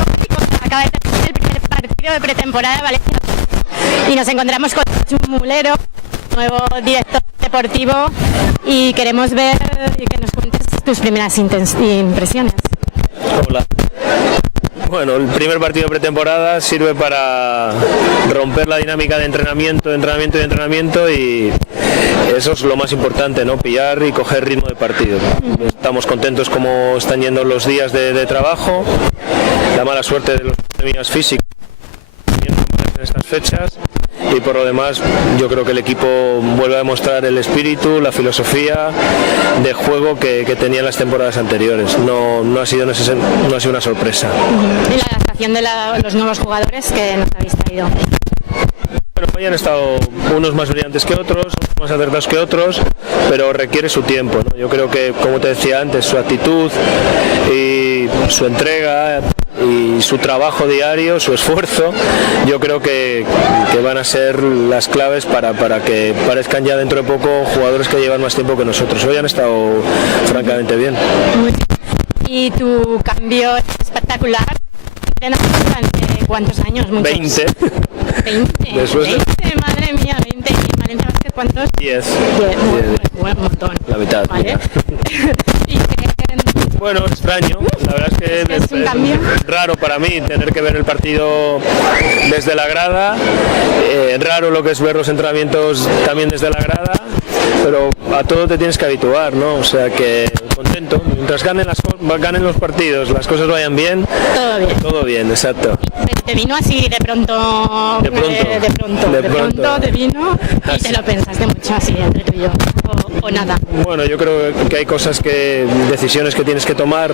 acaba de terminar el primer partido de pretemporada de Valencia y nos encontramos con Chumulero, nuevo director deportivo, y queremos ver y que nos cuentes tus primeras impresiones. Hola. Bueno, el primer partido de pretemporada sirve para romper la dinámica de entrenamiento y eso es lo más importante, ¿no? Pillar y coger ritmo de partido. Estamos contentos como están yendo los días de trabajo, la mala suerte de los problemas físicos en estas fechas, y por lo demás yo creo que el equipo vuelve a demostrar el espíritu, la filosofía de juego que tenía en las temporadas anteriores. No ha sido una sorpresa. Y la adaptación de los nuevos jugadores que nos habéis traído. Bueno, hoy han estado unos más brillantes que otros, más acertados que otros, pero requiere su tiempo, ¿no? Yo creo que, como te decía antes, su actitud y su entrega y su trabajo diario, su esfuerzo, yo creo que van a ser las claves para que parezcan ya dentro de poco jugadores que llevan más tiempo que nosotros. Hoy han estado francamente bien. Y tu cambio es espectacular. ¿Durante cuántos años? Muchos. 20. 20. Después de... 20, madre mía, 20. ¿Y en Valencia Basket cuántos? 10. Bueno, un montón. La mitad. ¿Vale? ¿Y bueno, extraño. La verdad es que es un cambio raro para mí tener que ver el partido desde la grada. Raro lo que es ver los entrenamientos también desde la grada, pero a todo te tienes que habituar, ¿no? O sea que contento. Mientras ganen los partidos, las cosas vayan bien. Todo bien. Todo bien, exacto. Te vino así de pronto. De pronto te vino y así. Te lo pensaste mucho así entre tú y yo. O nada. Bueno, yo creo que hay decisiones que tienes que tomar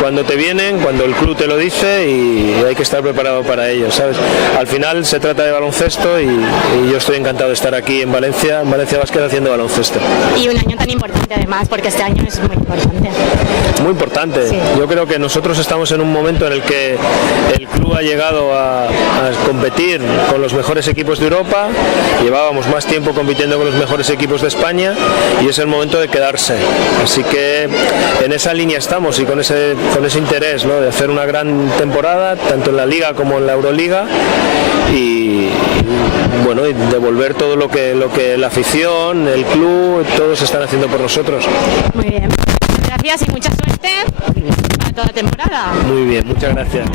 cuando te vienen, cuando el club te lo dice, y hay que estar preparado para ello, ¿sabes? Al final se trata de baloncesto y yo estoy encantado de estar aquí en Valencia Basket haciendo baloncesto. Y un año tan importante además, porque este año es muy importante. Muy importante. Sí. Yo creo que nosotros estamos en un momento en el que el club ha llegado a competir con los mejores equipos de Europa, llevábamos más tiempo compitiendo con los mejores equipos de España y es el momento de quedarse. Así que en esa línea estamos y con ese interés, ¿no? De hacer una gran temporada, tanto en la Liga como en la Euroliga, y bueno, y devolver todo lo que la afición, el club, todos están haciendo por nosotros. Muy bien. Gracias y mucha suerte para toda la temporada. Muy bien, muchas gracias.